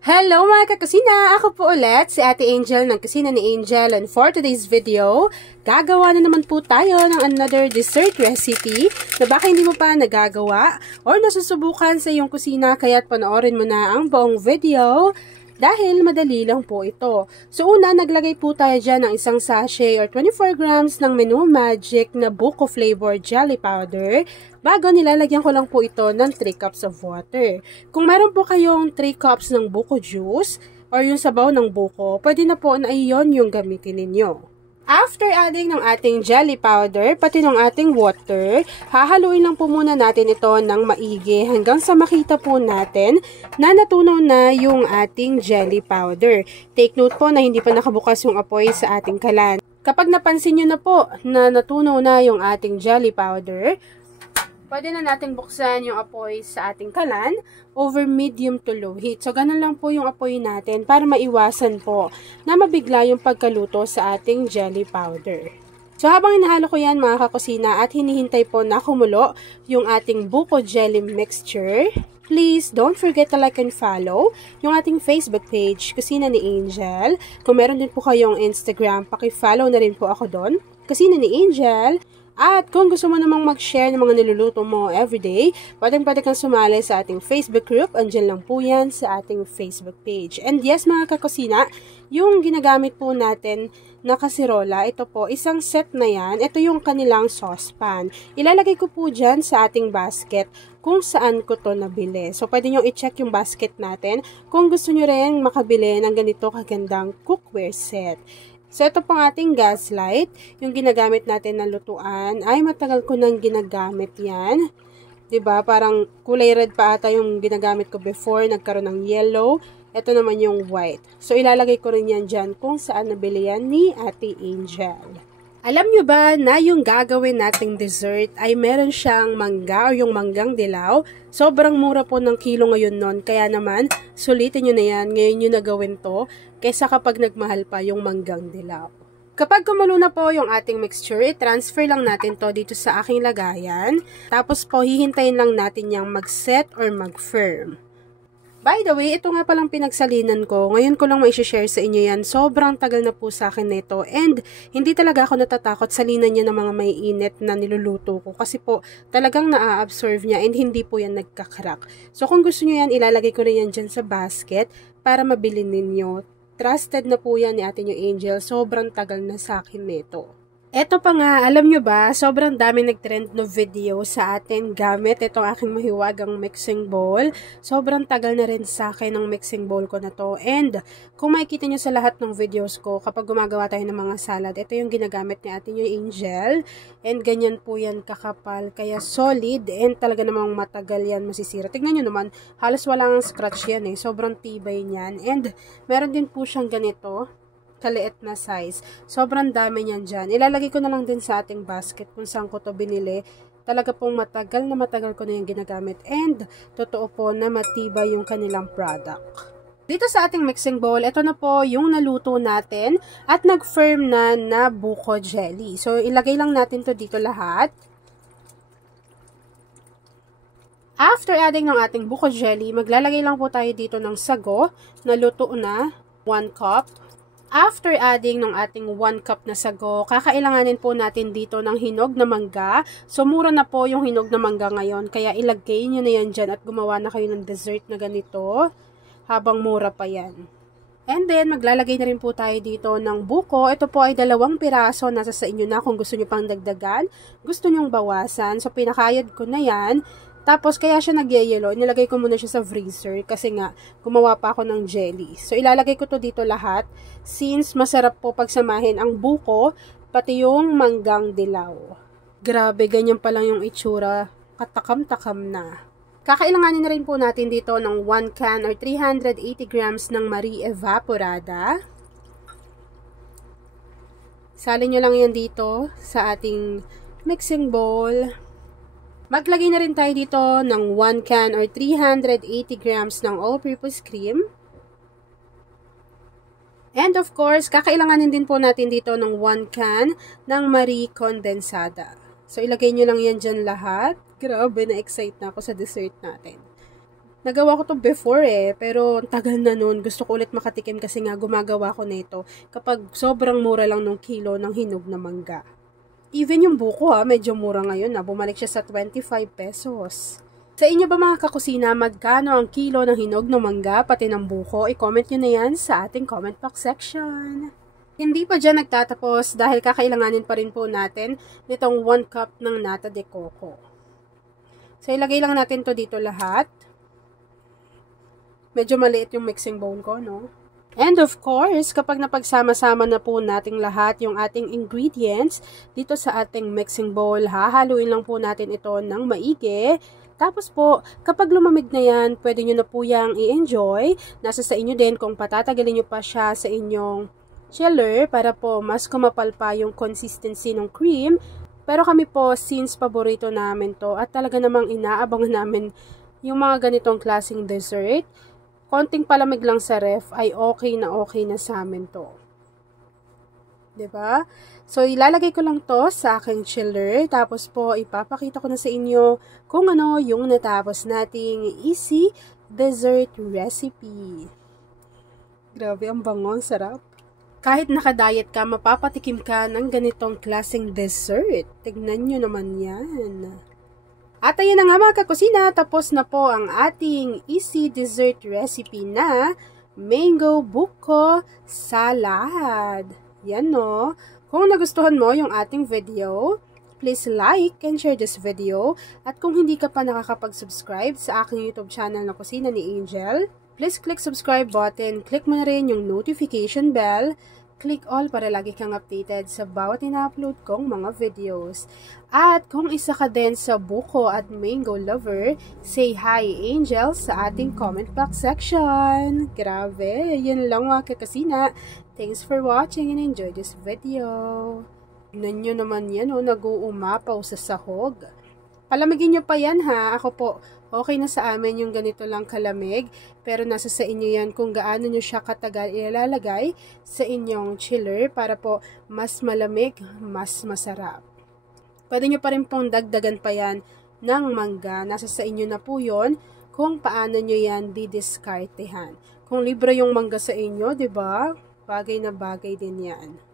Hello mga kakusina! Ako po ulit si Ate Angel ng Kusina ni Angel, and for today's video, gagawa na naman po tayo ng another dessert recipe na baka hindi mo pa nagagawa or nasusubukan sa iyong kusina, kaya't panoorin mo na ang buong video dahil madali lang po ito. So una, naglagay po tayo dyan ng isang sachet or 24 grams ng Menu Magic na buko flavor jelly powder. Bago, nilalagyan ko lang po ito ng 3 cups of water. Kung meron po kayong 3 cups ng buko juice or yung sabaw ng buko, pwede na po na iyon yung gamitin ninyo. After adding ng ating jelly powder, pati ng ating water, hahaluin lang po muna natin ito ng maigi hanggang sa makita po natin na natunaw na yung ating jelly powder. Take note po na hindi pa nakabukas yung apoy sa ating kalan. Kapag napansin nyo na po na natunaw na yung ating jelly powder, pwede na natin buksan yung apoy sa ating kalan over medium to low heat. So, ganun lang po yung apoy natin para maiwasan po na mabigla yung pagkaluto sa ating jelly powder. So, habang hinahalo ko yan mga kakusina at hinihintay po na kumulo yung ating buko jelly mixture, please don't forget to like and follow yung ating Facebook page, Kusina ni Angel. Kung meron din po kayong Instagram, paki-follow na rin po ako doon, Kusina ni Angel. At kung gusto mo namang mag-share ng mga niluluto mo everyday, pwede kang sumali sa ating Facebook group. Andyan lang po yan sa ating Facebook page. And yes mga kakusina, yung ginagamit po natin na kasirola, ito po, isang set na yan. Ito yung kanilang saucepan. Ilalagay ko po dyan sa ating basket kung saan ko to nabili. So, pwede nyo i-check yung basket natin kung gusto nyo rin makabili ng ganito kagandang cookware set. So, ito pong ating gas light. Yung ginagamit natin na lutuan. Ay, matagal ko nang ginagamit yan. 'Di ba? Parang kulay red pa ata yung ginagamit ko before. Nagkaroon ng yellow. Ito naman yung white. So, ilalagay ko rin yan dyan kung saan nabili yan ni Ate Angel. Alam nyo ba na yung gagawin nating dessert ay meron siyang mangga o yung manggang dilaw? Sobrang mura po ng kilo ngayon nun. Kaya naman, sulitin nyo na yan. Ngayon nyo na gawin to. Kaysa kapag nagmahal pa yung manggang dilaw. Kapag kumulo na po yung ating mixture, i-transfer lang natin to dito sa aking lagayan. Tapos po, hihintayin lang natin yung mag-set or mag-firm. By the way, ito nga palang pinagsalinan ko. Ngayon ko lang mai-share sa inyo yan. Sobrang tagal na po sa akin nito. And hindi talaga ako natatakot salinan niya ng mga may init na niluluto ko. Kasi po, talagang naa-absorb niya and hindi po yan nagkakarak. So kung gusto niyo yan, ilalagay ko rin yan dyan sa basket para mabili ninyo. Trusted na po yan ni Ate nyo Angel. Sobrang tagal na sa akin nito. Eto pa nga, alam nyo ba, sobrang dami nag-trend no video sa atin gamit itong aking mahiwagang mixing bowl. Sobrang tagal na rin sa akin ng mixing bowl ko na to. And kung makikita nyo sa lahat ng videos ko, kapag gumagawa tayo ng mga salad, ito yung ginagamit ni Ate nyo Angel. And ganyan po yan kakapal, kaya solid and talaga namang matagal yan masisira. Tignan nyo naman, halos walang scratch yan eh. Sobrang tibay niyan. And meron din po siyang ganito. Kaliit na size. Sobrang dami niyan dyan. Ilalagay ko na lang din sa ating basket kung saan ko to binili. Talaga pong matagal ko na yung ginagamit. And, totoo po na matibay yung kanilang product. Dito sa ating mixing bowl, ito na po yung naluto natin at nag-firm na buko jelly. So, ilagay lang natin to dito lahat. After adding ng ating buko jelly, maglalagay lang po tayo dito ng sago na luto na 1 cup. After adding ng ating 1 cup na sago, kakailanganin po natin dito ng hinog na mangga. So, mura na po yung hinog na mangga ngayon. Kaya ilagay nyo na yan dyan at gumawa na kayo ng dessert na ganito habang mura pa yan. And then, maglalagay na rin po tayo dito ng buko. Ito po ay 2 piraso. Nasa sa inyo na kung gusto nyo pang dagdagan. Gusto nyong bawasan. So, pinakayad ko na yan. Tapos, kaya siya nagyayelo, nilagay ko muna siya sa freezer kasi nga, gumawa pa ako ng jelly. So, ilalagay ko to dito lahat since masarap po pagsamahin ang buko, pati yung manggang dilaw. Grabe, ganyan pa lang yung itsura. Katakam-takam na. Kakailanganin na rin po natin dito ng 1 can or 380 grams ng Marie Evaporada. Salin nyo lang yan dito sa ating mixing bowl. Maglagay na rin tayo dito ng 1 can or 380 grams ng all-purpose cream. And of course, kakailanganin din po natin dito ng 1 can ng Marie Condensada. So, ilagay nyo lang yan dyan lahat. Grabe, na-excite na ako sa dessert natin. Nagawa ko to before pero tagal na nun. Gusto ko ulit makatikim kasi nga gumagawa ko nito kapag sobrang mura lang nung kilo ng hinog na mangga. Even yung buko medyo mura ngayon bumalik siya sa 25 pesos. Sa inyo ba mga kakusina, magkano ang kilo ng hinog ng mangga pati ng buko? I-comment nyo na yan sa ating comment box section. Hindi pa dyan nagtatapos dahil kakailanganin pa rin po natin nitong 1 cup ng nata de coco. So ilagay lang natin to dito lahat. Medyo maliit yung mixing bowl ko, no? And of course, kapag napagsama-sama na po nating lahat yung ating ingredients dito sa ating mixing bowl, hahaluin lang po natin ito ng maigi. Tapos po, kapag lumamig na yan, pwede nyo na po yung i-enjoy. Nasa sa inyo din kung patatagalin nyo pa siya sa inyong chiller para po mas kumapal pa yung consistency ng cream. Pero kami po, since paborito namin to at talaga namang inaabangan namin yung mga ganitong klaseng dessert, konting palamig lang sa ref ay okay na sa amin to. 'Di ba? So, ilalagay ko lang to sa aking chiller. Tapos po, ipapakita ko na sa inyo kung ano yung natapos nating easy dessert recipe. Grabe, ang bango, sarap. Kahit naka-diet ka, mapapatikim ka ng ganitong klaseng dessert. Tignan nyo naman yan. At ayun na nga mga kakusina, tapos na po ang ating easy dessert recipe na mango buko salad. Yan no. Kung nagustuhan mo yung ating video, please like and share this video. At kung hindi ka pa nakakapag-subscribe sa aking YouTube channel na Kusina ni Angel, please click subscribe button, click mo na rin yung notification bell, click all para lagi kang updated sa bawat ina-upload kong mga videos. At kung isa ka din sa buko at mango lover, say hi Angel sa ating comment box section. Grabe, yun lang mga kakusina. Thanks for watching and enjoy this video. Tignan nyo naman yan nag-uumapaw sa sahog. Palamigin nyo pa yan Ako po, okay na sa amin yung ganito lang kalamig. Pero nasa sa inyo yan kung gaano nyo siya katagal ilalagay sa inyong chiller para po mas malamig, mas masarap. Pwede nyo pa rin pong dagdagan pa yan ng mangga. Nasa sa inyo na po yun kung paano nyo yan didiskartehan. Kung libre yung mangga sa inyo, 'di ba? Bagay na bagay din yan.